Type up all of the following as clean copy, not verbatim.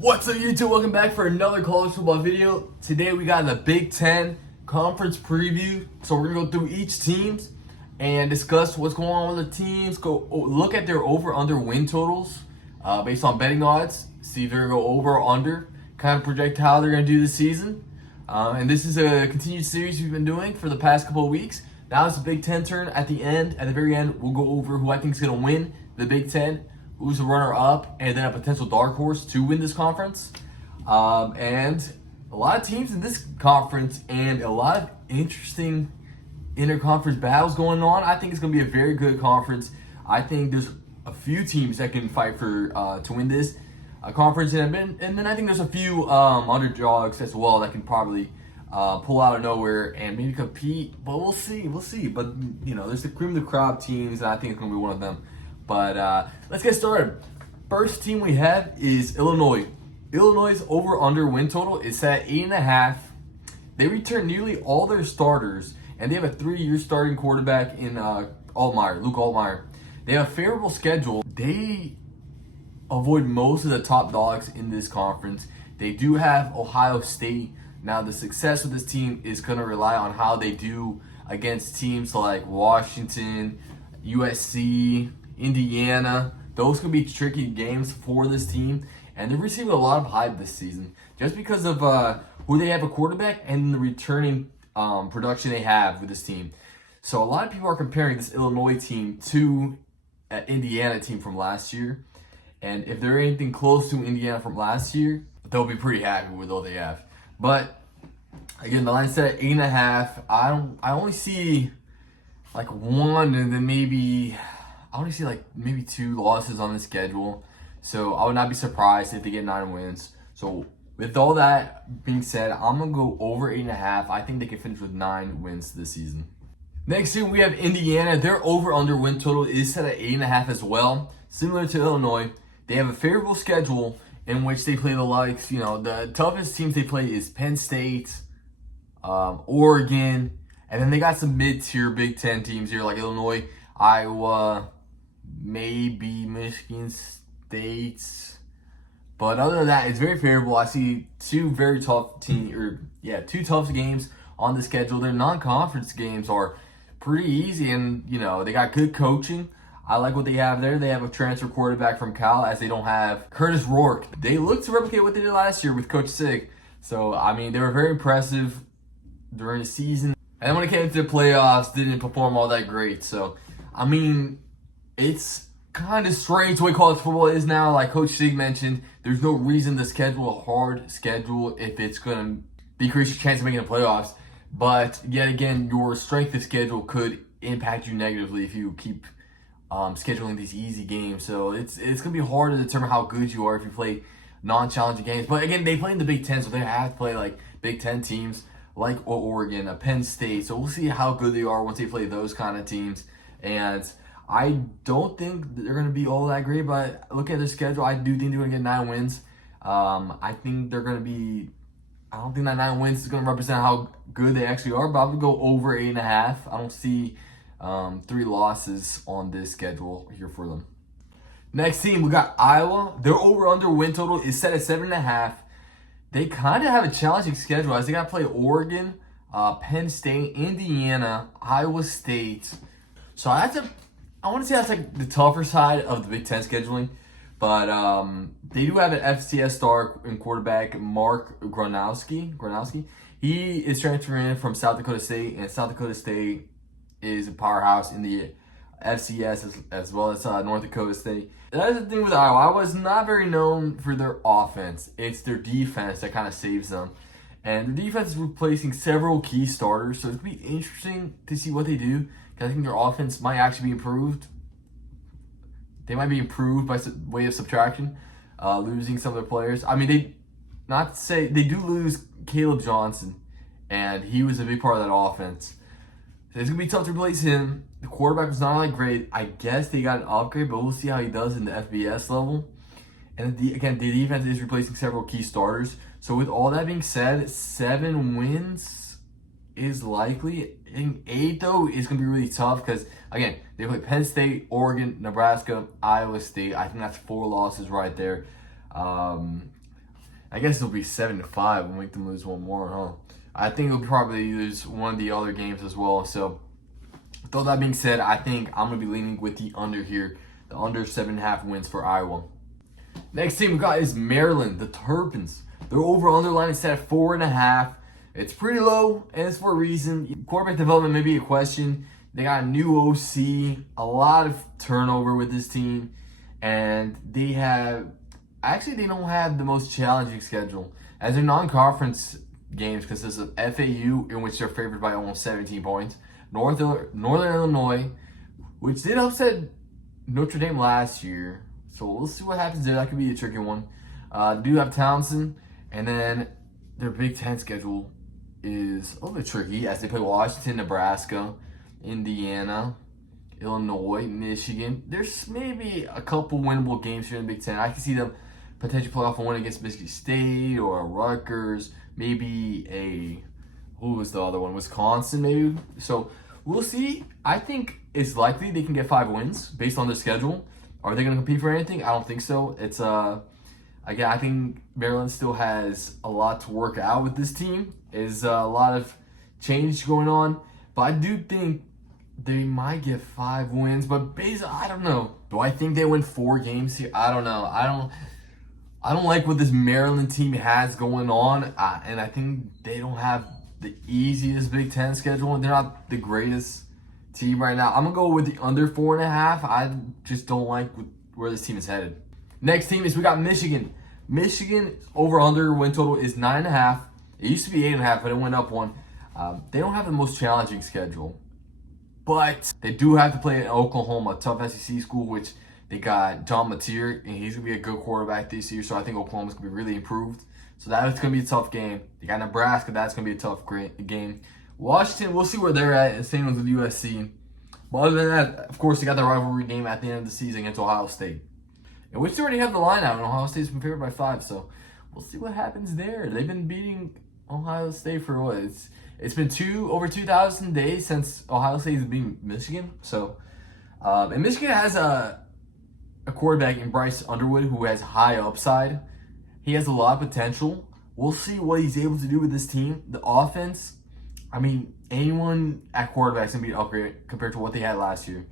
What's up, YouTube? Welcome back for another college football video. Today we got the Big Ten conference preview. So we're gonna go through each teams and discuss what's going on with the teams. Go look at their over/under win totals based on betting odds. See if they're gonna go over or under. Kind of project how they're gonna do this season. And this is a continued series we've been doing for the past couple of weeks. Now it's the Big Ten turn. At the very end, we'll go over who I think is gonna win the Big Ten, who's the runner-up, and then a potential dark horse to win this conference. And a lot of teams in this conference and a lot of interesting interconference battles going on. I think it's going to be a very good conference. I think there's a few teams that can fight for to win this conference, and then I think there's a few underdogs as well that can probably pull out of nowhere and maybe compete. But we'll see. But there's the cream of the crop teams, and I think it's going to be one of them. But let's get started. First team we have is Illinois. Illinois' over/under win total is set at 8.5. They return nearly all their starters, and they have a 3-year starting quarterback in Luke Altmaier. They have a favorable schedule. They avoid most of the top dogs in this conference. They do have Ohio State. Now, the success of this team is going to rely on how they do against teams like Washington, USC, Indiana. Those could be tricky games for this team, and they're receiving a lot of hype this season just because of who they have a quarterback and the returning production they have with this team. So a lot of people are comparing this Illinois team to an Indiana team from last year, and if they're anything close to Indiana from last year, they'll be pretty happy with all they have. But again, the line set at 8.5. I only see like one, and then maybe 2 losses on the schedule. So I would not be surprised if they get 9 wins. So with all that being said, I'm going to go over 8.5. I think they can finish with 9 wins this season. Next team, we have Indiana. Their over/under win total is set at 8.5 as well. Similar to Illinois, they have a favorable schedule in which they play the likes, the toughest teams they play is Penn State, Oregon, and then they got some mid-tier Big Ten teams here like Illinois, Iowa, maybe Michigan State, but other than that, it's very favorable. I see two tough games on the schedule. Their non-conference games are pretty easy, and they got good coaching. I like what they have there. They have a transfer quarterback from Cal, as they don't have Curtis Rourke. They look to replicate what they did last year with Coach Sig. So they were very impressive during the season, and then when it came to the playoffs, didn't perform all that great. So it's kind of strange the way college football is now. Like Coach Sig mentioned, there's no reason to schedule a hard schedule if it's going to decrease your chance of making the playoffs. But yet again, your strength of schedule could impact you negatively if you keep scheduling these easy games. So it's going to be hard to determine how good you are if you play non-challenging games. But again, they play in the Big Ten, so they have to play like Big Ten teams like Oregon, Penn State. So we'll see how good they are once they play those kind of teams. And I don't think they're going to be all that great, but looking at their schedule, I do think they're going to get 9 wins. I think they're going to be, I don't think that 9 wins is going to represent how good they actually are, but I would go over 8.5. I don't see 3 losses on this schedule here for them. Next team, we got Iowa. Their over/under win total is set at 7.5. They kind of have a challenging schedule as they got to play Oregon, Penn State, Indiana, Iowa State. So I want to say that's like the tougher side of the Big Ten scheduling, but they do have an FCS star in quarterback Mark Gronowski. He is transferring in from South Dakota State, and South Dakota State is a powerhouse in the FCS as well as North Dakota State. That is the thing with Iowa. Iowa is not very known for their offense. It's their defense that kind of saves them. And the defense is replacing several key starters, so it's going to be interesting to see what they do. Because I think their offense might actually be improved. They might be improved by way of subtraction, losing some of their players. They do lose Caleb Johnson, and he was a big part of that offense. So it's going to be tough to replace him. The quarterback was not great. I guess they got an upgrade, but we'll see how he does in the FBS level. And the defense is replacing several key starters. So with all that being said, 7 wins is likely. I think 8, though, is going to be really tough because, again, they play Penn State, Oregon, Nebraska, Iowa State. I think that's 4 losses right there. I guess it'll be 7-5. We'll make them lose one more, huh? I think they'll probably lose one of the other games as well. So, with all that being said, I think I'm going to be leaning with the under here. The under 7.5 wins for Iowa. Next team we got is Maryland, the Terrapins. Their over-under line is set at 4.5. It's pretty low, and it's for a reason. Quarterback development may be a question. They got a new OC, a lot of turnover with this team, and they don't have the most challenging schedule. As their non-conference games consist of FAU, in which they're favored by almost 17 points, Northern Illinois, which did upset Notre Dame last year, so we'll see what happens there. That could be a tricky one. They do have Towson, and then their Big Ten schedule is a little bit tricky as they play Washington, Nebraska, Indiana, Illinois, Michigan. There's maybe a couple winnable games here in the Big Ten. I can see them potentially pull off a win against Michigan State or Rutgers, maybe who was the other one? Wisconsin, maybe. So we'll see. I think it's likely they can get 5 wins based on their schedule. Are they going to compete for anything? I don't think so. It's again, I think Maryland still has a lot to work out with this team. There's a lot of change going on, but I do think they might get 5 wins. But I don't know. Do I think they win 4 games here? I don't know. I don't like what this Maryland team has going on, and I think they don't have the easiest Big Ten schedule. They're not the greatest team right now. I'm gonna go with the under 4.5. I just don't like where this team is headed. Next team is we got Michigan. Michigan over/under win total is 9.5. It used to be 8.5, but it went up 1. They don't have the most challenging schedule, but they do have to play at Oklahoma, a tough SEC school, which they got John Mateer, and he's gonna be a good quarterback this year. So I think Oklahoma's gonna be really improved. So that's gonna be a tough game. They got Nebraska. That's gonna be a tough game. Washington, we'll see where they're at. And same with USC. But other than that, of course, they got the rivalry game at the end of the season against Ohio State, in which they already have the line out, and Ohio State's been favored by 5. So we'll see what happens there. They've been beating Ohio State for what? It's been over 2,000 days since Ohio State has beaten Michigan. So, and Michigan has a quarterback in Bryce Underwood who has high upside. He has a lot of potential. We'll see what he's able to do with this team. The offense, I mean, anyone at quarterback is going to be an upgrade compared to what they had last year.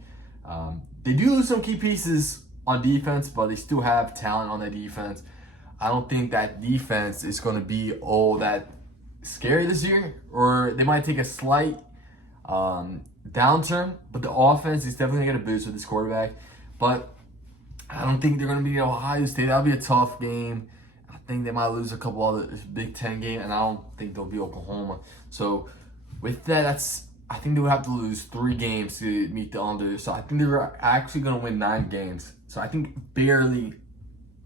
They do lose some key pieces on defense, but they still have talent on that defense. I don't think that defense is going to be all that scary this year, or they might take a slight downturn, but the offense is definitely going to boost with this quarterback. But I don't think they're going to be Ohio State. That'll be a tough game. I think they might lose a couple other Big Ten games, and I don't think they'll be Oklahoma. So with that, I think they would have to lose 3 games to meet the under. So I think they're actually going to win 9 games. So I think barely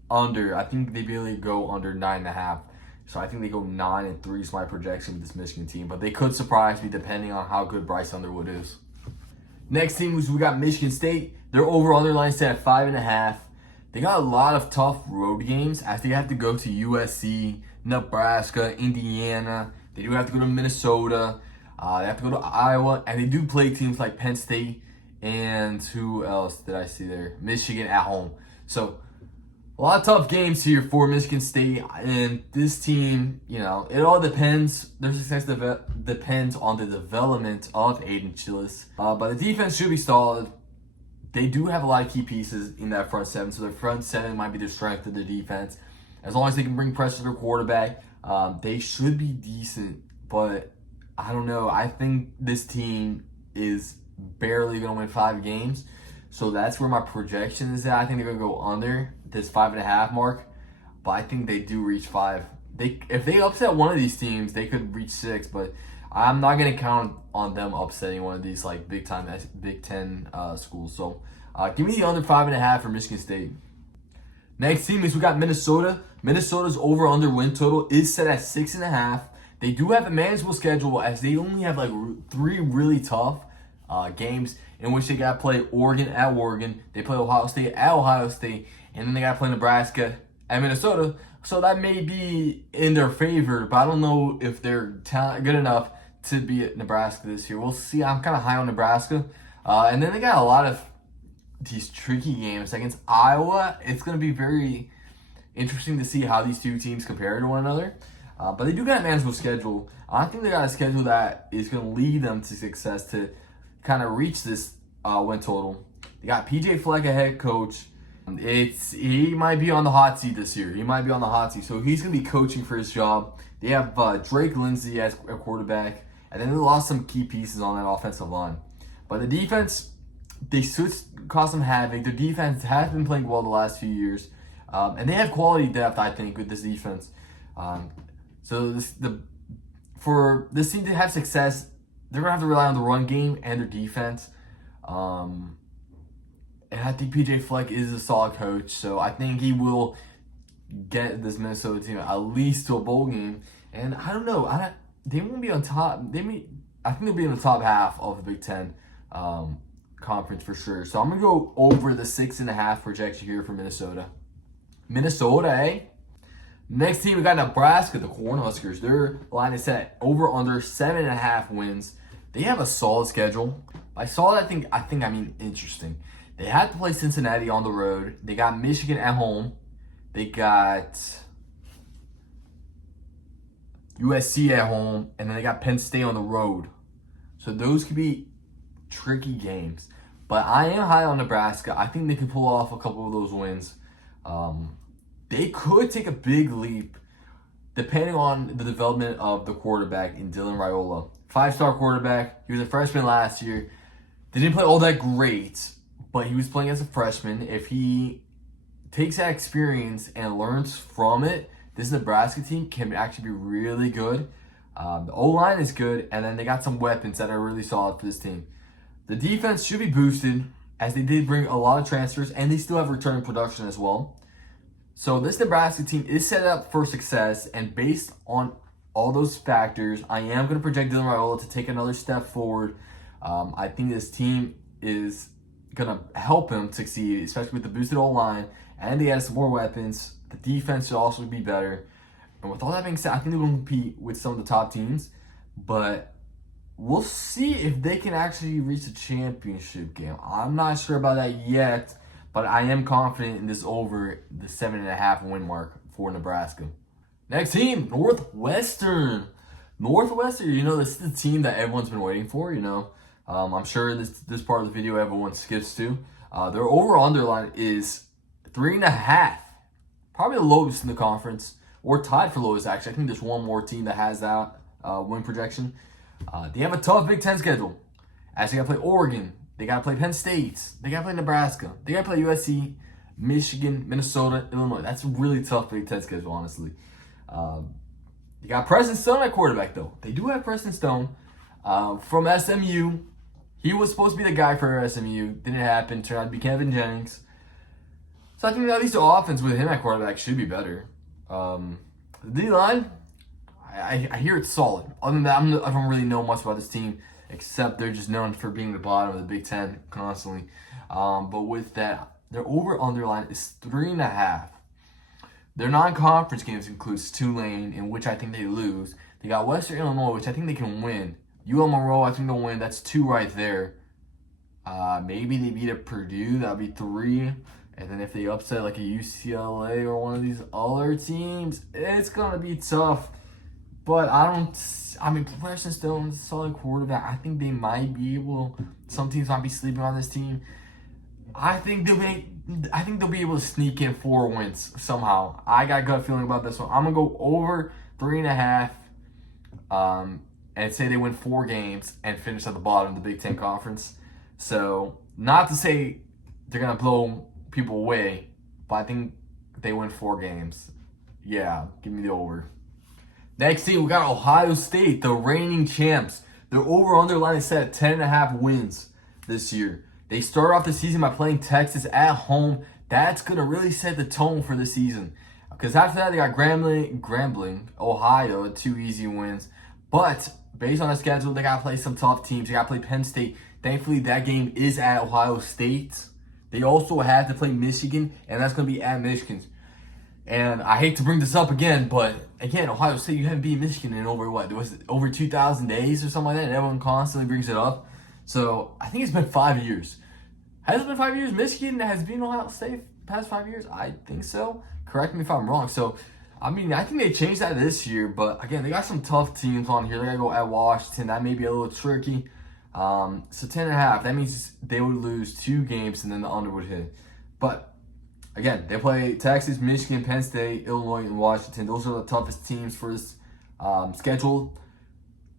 under. I think they barely go under 9.5. So I think they go 9-3 is my projection with this Michigan team. But they could surprise me depending on how good Bryce Underwood is. Next team is we got Michigan State. Their over/under line set at 5.5. They got a lot of tough road games as they have to go to USC, Nebraska, Indiana. They do have to go to Minnesota. They have to go to Iowa, and they do play teams like Penn State and who else did I see there? Michigan at home. So a lot of tough games here for Michigan State, and this team, it all depends. Their success depends on the development of Aiden Chillis. But the defense should be solid. They do have a lot of key pieces in that front 7, so their front 7 might be the strength of the defense. As long as they can bring pressure to their quarterback, they should be decent. But I don't know. I think this team is barely going to win 5 games. So that's where my projection is at. I think they're going to go under this 5.5 mark. But I think they do reach 5. If they upset one of these teams, they could reach 6. But I'm not going to count on them upsetting one of these like Big Ten schools. So give me the under 5.5 for Michigan State. Next team is we got Minnesota. Minnesota's over/under win total is set at 6.5. They do have a manageable schedule as they only have like 3 really tough games in which they got to play Oregon at Oregon. They play Ohio State at Ohio State, and then they got to play Nebraska at Minnesota. So that may be in their favor, but I don't know if they're good enough to beat Nebraska this year. We'll see. I'm kind of high on Nebraska. And then they got a lot of these tricky games against Iowa. It's going to be very interesting to see how these two teams compare to one another. But they do got a manageable schedule. I think they got a schedule that is going to lead them to success to kind of reach this win total. They got PJ Fleck, a head coach. He might be on the hot seat this year. He might be on the hot seat, so he's going to be coaching for his job. They have Drake Lindsay as a quarterback, and then they lost some key pieces on that offensive line. But the defense, they caused some havoc. Their defense has been playing well the last few years, and they have quality depth, I think, with this defense. For this team to have success, they're gonna have to rely on the run game and their defense. And I think PJ Fleck is a solid coach, so I think he will get this Minnesota team at least to a bowl game. And I don't know, they won't be on top. I think they'll be in the top half of the Big Ten conference for sure. So I'm gonna go over the 6.5 projection here for Minnesota. Minnesota, eh? Next team, we got Nebraska, the Cornhuskers. Their line is set over under 7.5 wins. They have a solid schedule. By solid, I mean interesting. They have to play Cincinnati on the road. They got Michigan at home. They got USC at home, and then they got Penn State on the road. So those could be tricky games. But I am high on Nebraska. I think they can pull off a couple of those wins. They could take a big leap depending on the development of the quarterback in Dylan Raiola. 5-star quarterback. He was a freshman last year. They didn't play all that great, but he was playing as a freshman. If he takes that experience and learns from it, this Nebraska team can actually be really good. The O-line is good, and then they got some weapons that are really solid for this team. The defense should be boosted, as they did bring a lot of transfers, and they still have returning production as well. So this Nebraska team is set up for success, and based on all those factors, I am going to project Dylan Raiola to take another step forward. I think this team is going to help him succeed, especially with the boosted O-line, and they have some more weapons. The defense should also be better. And with all that being said, I think they're going to compete with some of the top teams, but we'll see if they can actually reach the championship game. I'm not sure about that yet, but I am confident in this over the 7.5 win mark for Nebraska. Next team, Northwestern. Northwestern, this is the team that everyone's been waiting for, I'm sure this part of the video everyone skips to. Their over-under line is 3.5. Probably the lowest in the conference, or tied for lowest, actually. I think there's one more team that has that win projection. They have a tough Big Ten schedule. As they got to play Oregon. They got to play Penn State. They got to play Nebraska. They got to play USC, Michigan, Minnesota, Illinois. That's a really tough Big Ten schedule, honestly. You got Preston Stone at quarterback, though. They do have Preston Stone from SMU. He was supposed to be the guy for SMU. Didn't happen. Turned out to be Kevin Jennings. So I think at least the offense with him at quarterback should be better. The D-line, I hear it's solid. Other than that, I don't really know much about this team, except they're just known for being the bottom of the Big Ten constantly. But with that, their over-under line is 3.5. Their non-conference games includes Tulane, in which I think they lose. They got Western Illinois, which I think they can win. UL Monroe, I think they'll win. That's 2 right there. Maybe they beat a Purdue. That would be 3. And then if they upset like a UCLA or one of these other teams, it's going to be tough. But Preston Stone's a solid quarterback. I think they might be able, some teams might be sleeping on this team. I think they'll be able to sneak in 4 wins somehow. I got a gut feeling about this one. I'm going to go over 3.5 and say they win 4 games and finish at the bottom of the Big Ten Conference. So, not to say they're going to blow people away, but I think they win 4 games. Yeah, give me the over. Next team, we got Ohio State, the reigning champs. Their over-under line is set at 10.5 wins this year. They start off the season by playing Texas at home. That's going to really set the tone for the season. Because after that, they got Grambling, Ohio, 2 easy wins. But based on the schedule, they got to play some tough teams. They got to play Penn State. Thankfully, that game is at Ohio State. They also have to play Michigan, and that's going to be at Michigan. And I hate to bring this up again, but again, Ohio State, you haven't beat Michigan in over 2,000 days or something like that, and everyone constantly brings it up. So I think it's been 5 years. Has it been 5 years? Michigan has been Ohio State past 5 years? I think so. Correct me if I'm wrong. So, I mean, I think they changed that this year, but again, they got some tough teams on here. They got to go at Washington. That may be a little tricky. So 10.5. That means they would lose 2 games and then the under would hit. But again, they play Texas, Michigan, Penn State, Illinois, and Washington. Those are the toughest teams for this schedule.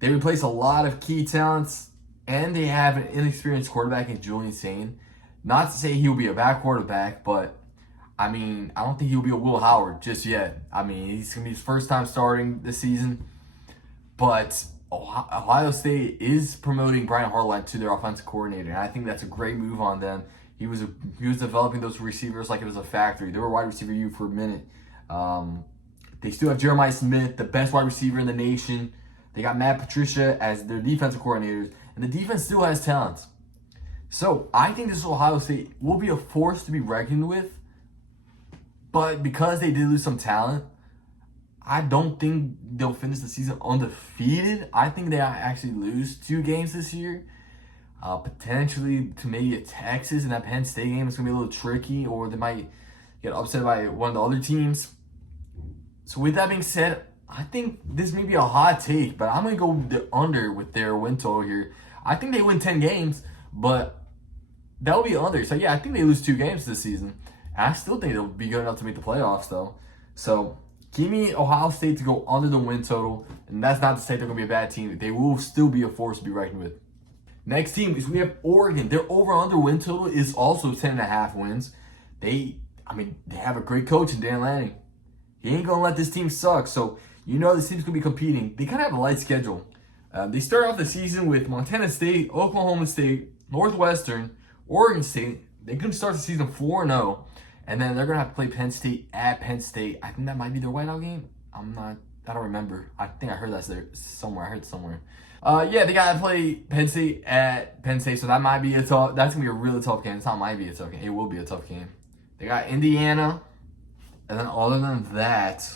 They replace a lot of key talents, and they have an inexperienced quarterback in Julian Sain. Not to say he'll be a bad quarterback, but I mean, I don't think he'll be a Will Howard just yet. I mean, he's going to be his first time starting this season. But Ohio State is promoting Brian Hartline to their offensive coordinator, and I think that's a great move on them. He was developing those receivers like it was a factory. They were wide receiver U for a minute. They still have Jeremiah Smith, the best wide receiver in the nation. They got Matt Patricia as their defensive coordinators, and the defense still has talent. So I think this Ohio State will be a force to be reckoned with. But because they did lose some talent, I don't think they'll finish the season undefeated. I think they actually lose 2 games this year. Potentially to maybe a Texas in that Penn State game. It's going to be a little tricky, or they might get upset by one of the other teams. So with that being said, I think this may be a hot take, but I'm going to go the under with their win total here. I think they win 10 games, but that'll be under. So yeah, I think they lose 2 games this season. I still think they'll be good enough to make the playoffs, though. So give me Ohio State to go under the win total, and that's not to say they're going to be a bad team. They will still be a force to be reckoned with. Next team is we have Oregon. Their over-under win total is also 10.5 wins. They have a great coach in Dan Lanning. He ain't going to let this team suck, so you know this team's going to be competing. They kind of have a light schedule. They start off the season with Montana State, Oklahoma State, Northwestern, Oregon State. They can start the season 4-0. And then they're going to have to play Penn State at Penn State. I think that might be their whiteout game. I don't remember. I think I heard that's there somewhere. I heard it somewhere. Yeah, they got to play Penn State at Penn State. So that might be that's going to be a really tough game. It's not might be a tough game. It will be a tough game. They got Indiana. And then other than that,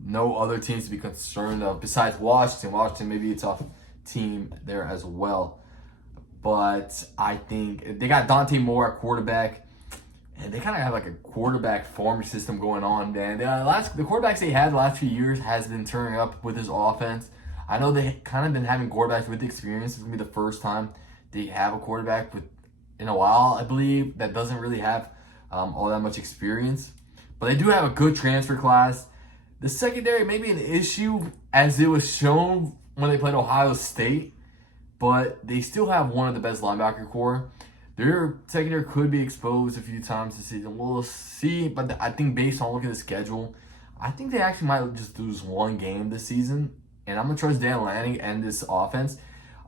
no other teams to be concerned of besides Washington. Washington may be a tough team there as well. But I think they got Dante Moore at quarterback. And they kind of have like a quarterback farming system going on. And the quarterbacks they had the last few years has been turning up with his offense. I know they kind of been having quarterbacks with experience. It's going to be the first time they have a quarterback in a while, I believe, that doesn't really have all that much experience. But they do have a good transfer class. The secondary may be an issue as it was shown when they played Ohio State. But they still have one of the best linebacker core. Their secondary could be exposed a few times this season. We'll see, but I think based on looking at the schedule, I think they actually might just lose 1 game this season. And I'm going to trust Dan Lanning and this offense.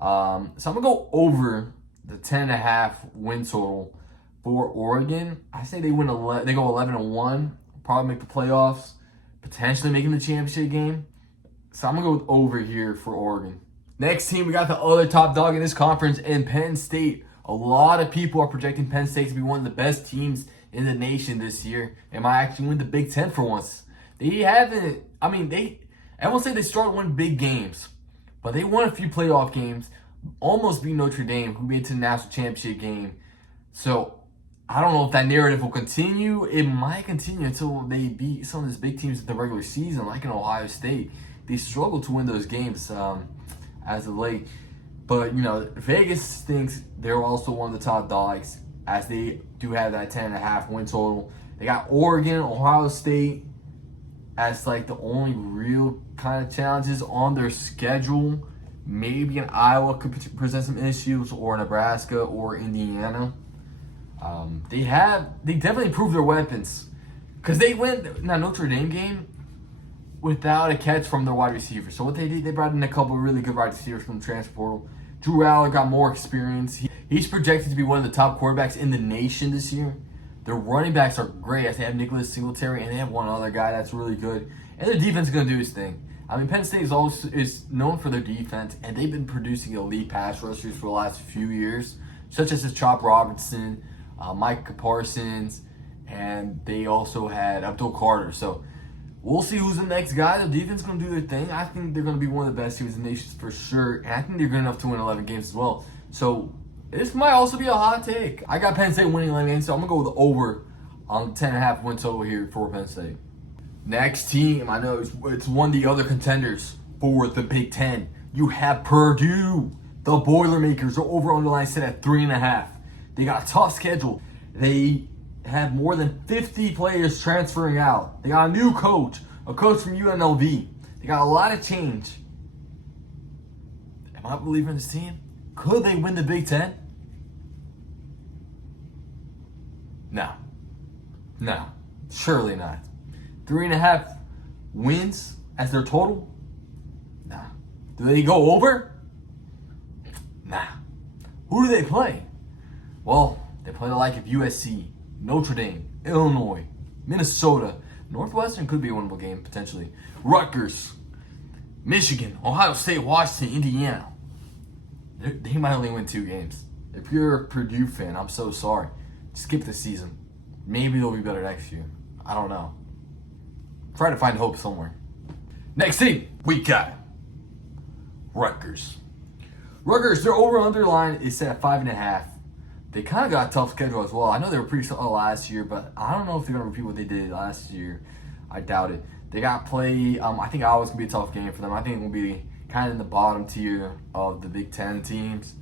So I'm going to go over the 10.5 win total for Oregon. I say they win. They go 11-1, probably make the playoffs, potentially making the championship game. So I'm going to go over here for Oregon. Next team, we got the other top dog in this conference in Penn State. A lot of people are projecting Penn State to be one of the best teams in the nation this year and might actually win the Big Ten for once. They haven't, I won't say they started winning big games, but they won a few playoff games, almost beat Notre Dame, who made it to the national championship game. So I don't know if that narrative will continue. It might continue until they beat some of these big teams in the regular season, like in Ohio State. They struggled to win those games as of late. But, Vegas thinks they're also one of the top dogs as they do have that 10.5 win total. They got Oregon, Ohio State as like the only real kind of challenges on their schedule. Maybe an Iowa could present some issues, or Nebraska or Indiana. They definitely improved their weapons because they went that Notre Dame game without a catch from their wide receiver. So what they did, they brought in a couple of really good wide receivers from the transfer portal. Drew Allen got more experience. He's projected to be one of the top quarterbacks in the nation this year. Their running backs are great as they have Nicholas Singletary and they have one other guy that's really good. And their defense is going to do its thing. Penn State is known for their defense, and they've been producing elite pass rushers for the last few years, such as Chop Robinson, Micah Parsons, and they also had Abdul Carter. So we'll see who's the next guy. The defense is going to do their thing. I think they're going to be one of the best teams in the nation for sure, and I think they're good enough to win 11 games as well. So this might also be a hot take. I got Penn State winning 11 games, so I'm going to go with the over on the 10.5 win total here for Penn State. Next team, I know it's one of the other contenders for the Big Ten. You have Purdue, the Boilermakers. Are over on the line set at 3.5. They got a tough schedule. They have more than 50 players transferring out. They got a new coach, a coach from UNLV. They got a lot of change. Am I believing in this team? Could they win the Big Ten? No, surely not. 3.5 wins as their total? Nah. Do they go over? Nah. Who do they play? Well, they play the like of USC, Notre Dame, Illinois, Minnesota. Northwestern could be a winnable game, potentially. Rutgers, Michigan, Ohio State, Washington, Indiana. They might only win 2 games. If you're a Purdue fan, I'm so sorry. Skip the season. Maybe they'll be better next year. I don't know. Try to find hope somewhere. Next team, we got Rutgers. Rutgers, their over-under line is set at 5.5. They kind of got a tough schedule as well. I know they were pretty solid last year, but I don't know if they're going to repeat what they did last year. I doubt it. They got to play, I think Iowa's going to be a tough game for them. I think it will be kind of in the bottom tier of the Big Ten teams.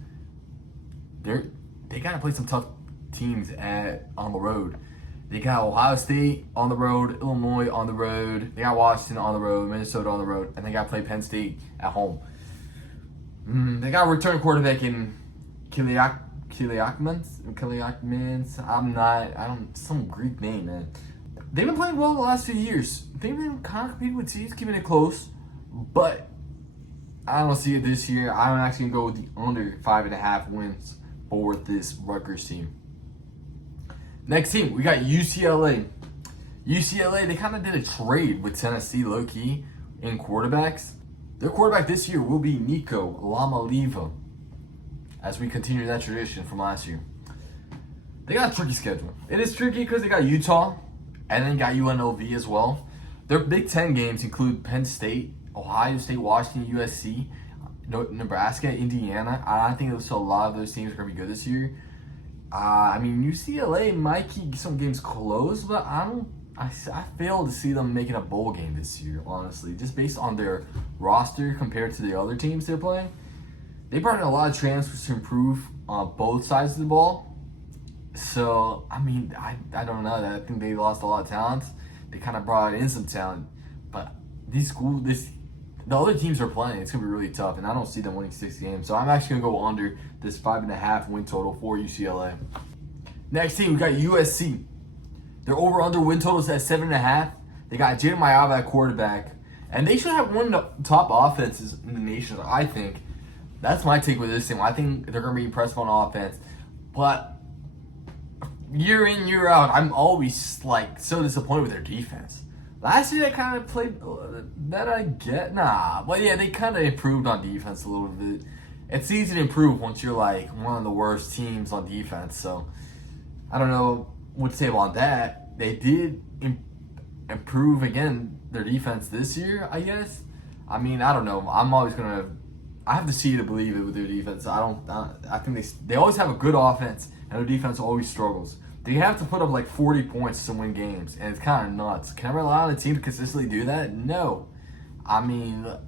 They got to play some tough teams on the road. They got Ohio State on the road, Illinois on the road. They got Washington on the road, Minnesota on the road, and they got to play Penn State at home. They got a return quarterback in Kiliakmans. Some Greek name, man. They've been playing well the last few years. They've been kind of competing with teams, keeping it close, but I don't see it this year. I'm actually going to go with the under 5.5 wins for this Rutgers team. Next team, we got UCLA. UCLA, they kind of did a trade with Tennessee, low-key, in quarterbacks. Their quarterback this year will be Nico Lamaliva, as we continue that tradition from last year. They got a tricky schedule. It is tricky because they got Utah, and then got UNLV as well. Their Big Ten games include Penn State, Ohio State, Washington, USC, Nebraska, Indiana. I think a lot of those teams are going to be good this year. UCLA might keep some games close, but I fail to see them making a bowl game this year, honestly. Just based on their roster compared to the other teams they're playing. They brought in a lot of transfers to improve on both sides of the ball. So, I don't know. I think they lost a lot of talent. They kind of brought in some talent. But the other teams are playing. It's going to be really tough, and I don't see them winning 6 games. So I'm actually going to go under this 5.5 win total for UCLA. Next team, we got USC. Their over-under win total is at 7.5. They got Jayden Maiava at quarterback, and they should have one of the top offenses in the nation, I think. That's my take with this team. I think they're going to be impressive on offense. But year in, year out, I'm always so disappointed with their defense. Last year, they kind of played that I get. But yeah, they kind of improved on defense a little bit. It's easy to improve once you're one of the worst teams on defense. So I don't know what to say about that. They did improve again their defense this year, I guess. I don't know. I have to see to believe it with their defense. I think they always have a good offense, and their defense always struggles. They have to put up 40 points to win games, and it's kind of nuts. Can I rely on the team to consistently do that? No.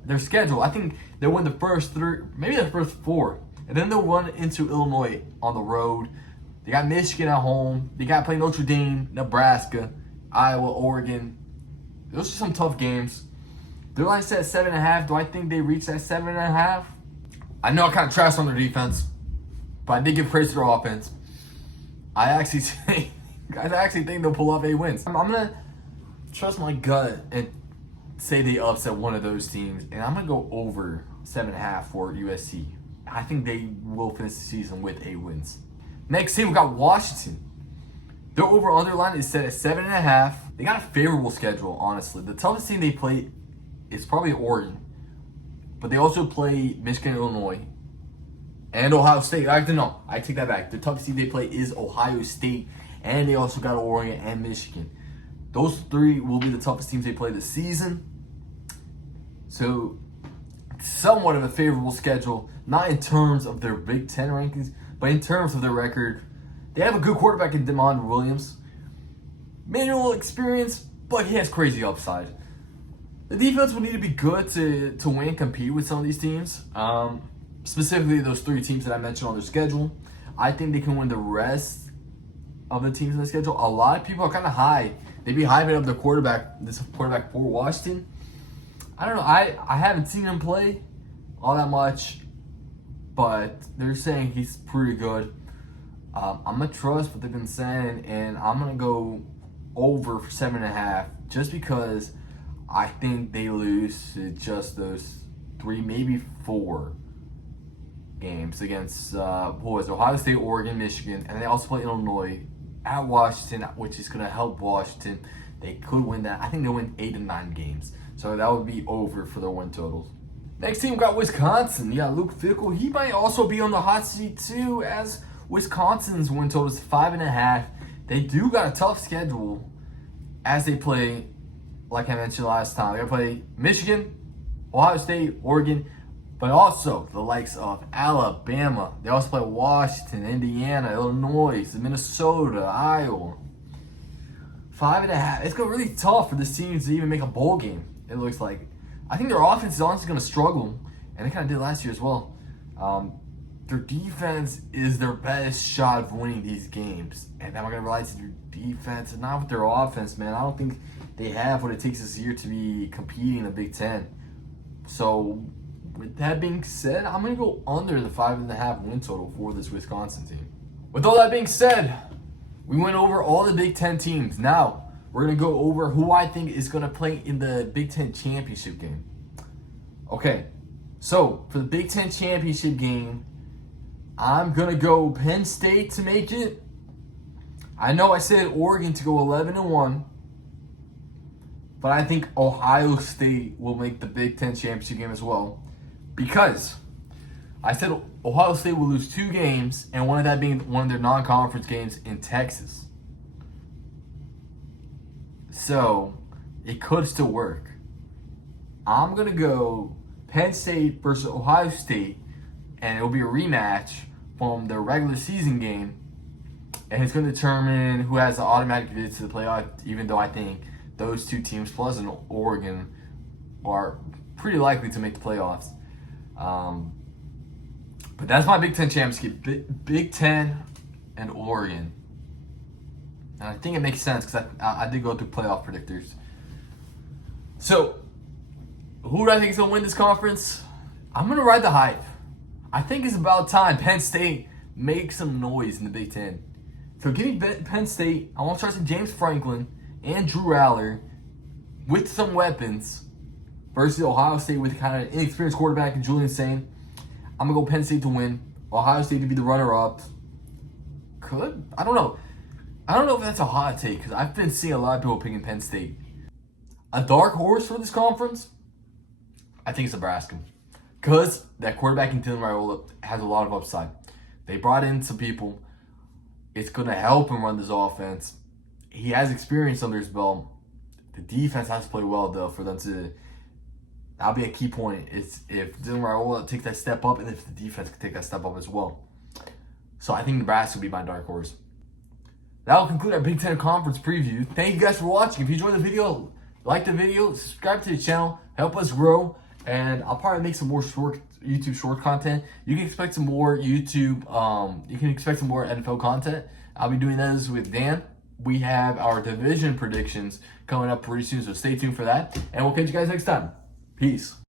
Their schedule, I think they'll win the first 3, maybe the first 4, and then they'll run into Illinois on the road. They got Michigan at home. They got to play Notre Dame, Nebraska, Iowa, Oregon. Those are some tough games. Their line set at 7.5. Do I think they reach that 7.5? I know I kind of trashed on their defense, but I did give praise to their offense. I actually think they'll pull off 8 wins. I'm gonna trust my gut and say they upset one of those teams, and I'm gonna go over 7.5 for USC. I think they will finish the season with 8 wins. Next team, we got Washington. Their over-under line is set at 7.5. They got a favorable schedule, honestly. The toughest team they play is probably Oregon, but they also play Michigan, Illinois, and Ohio State. I take that back. The toughest team they play is Ohio State, and they also got Oregon and Michigan. Those 3 will be the toughest teams they play this season. So, somewhat of a favorable schedule, not in terms of their Big Ten rankings, but in terms of their record. They have a good quarterback in DeMond Williams. Manual experience, but he has crazy upside. The defense will need to be good to win and compete with some of these teams. Specifically, those 3 teams that I mentioned on their schedule. I think they can win the rest of the teams on the schedule. A lot of people are kind of high. They be hyping up their this quarterback for Washington. I don't know. I haven't seen him play all that much, but they're saying he's pretty good. I'm gonna trust what they've been saying, and I'm gonna go over for 7.5, just because I think they lose to just those 3, maybe 4 games against Ohio State, Oregon, Michigan, and they also play Illinois at Washington, which is gonna help Washington. They could win that. I think they'll win 8 and 9 games, so that would be over for their win totals. Next team, we got Wisconsin. Yeah, Luke Fickell. He might also be on the hot seat too, as Wisconsin's win total is 5.5. They do got a tough schedule as they play, like I mentioned last time. They're going to play Michigan, Ohio State, Oregon, but also the likes of Alabama. They also play Washington, Indiana, Illinois, Minnesota, Iowa. 5.5. It's going to be really tough for this team to even make a bowl game, it looks like. I think their offense is honestly going to struggle, and they kind of did last year as well. Their defense is their best shot of winning these games, and I'm not going to rely on their defense and not with their offense, man. I don't think they have what it takes this year to be competing in the Big Ten. So, with that being said, I'm going to go under the 5.5 win total for this Wisconsin team. With all that being said, we went over all the Big Ten teams. Now, we're going to go over who I think is going to play in the Big Ten championship game. Okay, so for the Big Ten championship game, I'm going to go Penn State to make it. I know I said Oregon to go 11-1, but I think Ohio State will make the Big Ten championship game as well, because I said Ohio State will lose 2 games, and one of that being one of their non-conference games in Texas. So, it could still work. I'm going to go Penn State versus Ohio State, and it will be a rematch from their regular season game, and it's going to determine who has the automatic bid to the playoff, even though I think those 2 teams, plus an Oregon, are pretty likely to make the playoffs. But that's my Big Ten championship. Big Ten and Oregon. And I think it makes sense because I did go through playoff predictors. So, who do I think is going to win this conference? I'm going to ride the hype. I think it's about time Penn State makes some noise in the Big Ten. So, give me Penn State. I want to start some James Franklin and Drew Aller with some weapons versus Ohio State with kind of inexperienced quarterback and Julian Sain. I'm going to go Penn State to win. Ohio State to be the runner-up. I don't know. I don't know if that's a hot take, because I've been seeing a lot of people picking Penn State. A dark horse for this conference? I think it's Nebraska. Because that quarterback in Dylan Raiola has a lot of upside. They brought in some people. It's going to help him run this offense. He has experience under his belt. The defense has to play well, though, for them to... That'll be a key point. It's if Dylan Raiola takes that step up, and if the defense can take that step up as well. So I think Nebraska will be my dark horse. That will conclude our Big Ten Conference preview. Thank you guys for watching. If you enjoyed the video, like the video, subscribe to the channel, help us grow, and I'll probably make some more YouTube short content. You can expect some more YouTube, you can expect some more NFL content. I'll be doing those with Dan. We have our division predictions coming up pretty soon, so stay tuned for that. And we'll catch you guys next time. Peace.